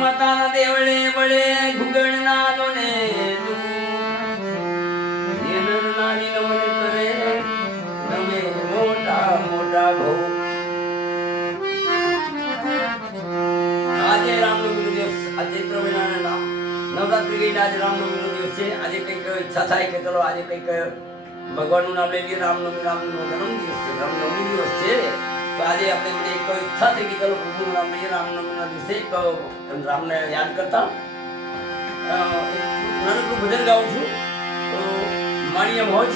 માતાના દેવળે બળે ઘુગણના દોને તું યેનર નાની નમન કરે નમે મોટા મોટા ભો. આજે રામનવમીનો દિવસ, આજે ચૈત્ર મહિનાના નવરાત્રિ ગઈ, આજે રામનવમીનો દિવસ છે. આજે કંઈક ઈચ્છા થાય કે ચલો આજે કંઈક ભગવાનનું નામ લઈ લઈએ. રામનવમી રામનો જન્મ દિવસ છે, રામનવમી દિવસ છે. તો આજે આપણે મને એક ઈચ્છા થઈ કે ચલો પ્રભુનું નામ લઈએ. રામનવમીના દિવસે રામને યાદ કરતા નાનકડું ભજન ગાઉં છું. તો માણીએ મોજ.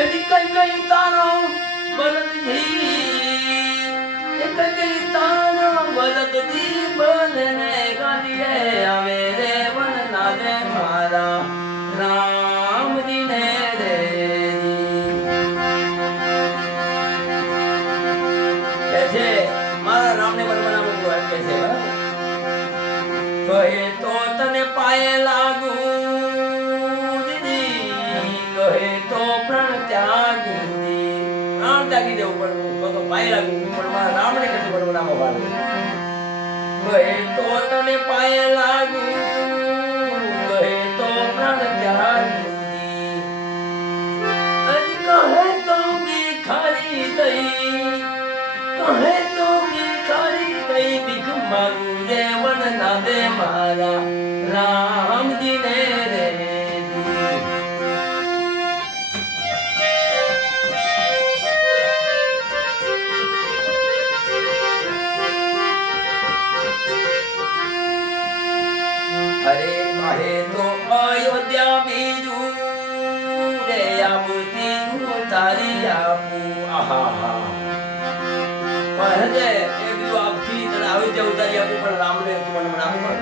એની કઈ કઈ તારો બલદજી, કઈ તારો બલદજી બલને ગાલીએ આવે રે વનના દે મારા રામજી ને રે. કે છે મારા રામને વન બનાવવું એમ કે છે. કહે તો તને પાયે લાગુ, કહે તો પ્રણ ત્યાગુ, પ્રાણ ત્યાગી દેવું પડવું તો પાયે લાગુ, પણ મારા રામને કેટલું બધું નામ વાળું. કહે તો તને પાયે લાગુ, કહે તો પ્રણ ત્યાગુ, કહે તો ભિખારી તઈ, કહે તો ભિખારી તઈ ભીખ માગું રે વનના દે મારા રામજી ને રે. અરે કહે તો અયોધ્યા બીજું રે આપતી તારી આપું. આહા કહે એ બીજું આપતી તને અયોધ્યા ઉતારી આપું, પણ રામને તું મને આપું.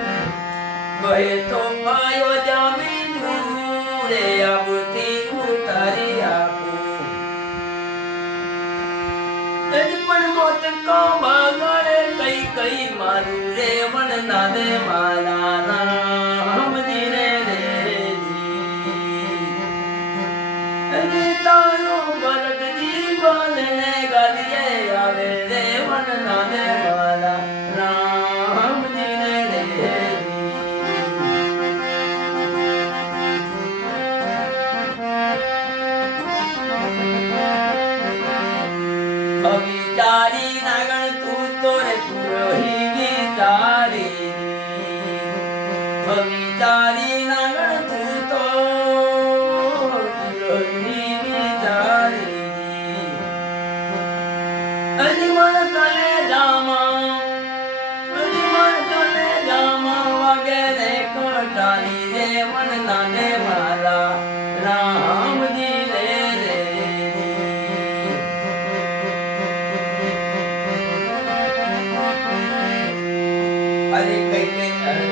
કહે તો અયોધ્યા બીજું રે આપતી ઉતારી આપું. પણ મોત કો માગણે કઈ કઈ મારું રે વનના દે મારા રામજી ને રે. તારો બલદજી બલને ગાલીએ આવે રે વનના દે મારા રામજી ને રે. વિચારી નાગણ તું તો રે તું રહી વિચારી, વિચારી નાગણ તું તો રહી વિચારી. અજી મન તલે જામા, અજી મન તલે જામા વાગે રે કટારી રે વનના ને મારા રામજી રે રે. અરે કઈ કઈ અરે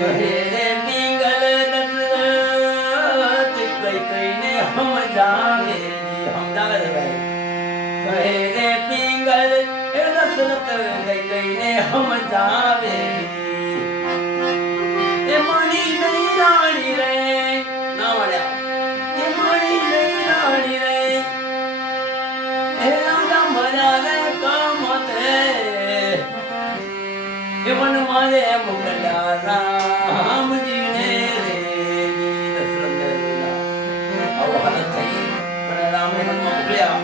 કહે રે પિંગલ દશરથ, કઈ કઈ ને સમજાવે સમજાવે રે ભાઈ. કહે રે પિંગલ એ દશરથ કઈ કઈ ને સમજાવે. એ મણી નહીં રાણી રે ના મળ્યા, એ મણી નહીં રાણી રે એ રાજા મર્યા રે કમતે. એ મન મારે મોકલ્યા રામજી ને રે. દશરથને આવો હાલત થઈ, પણ રામને મનમાં મોકલ્યા.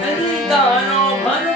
નદી દાનો ભર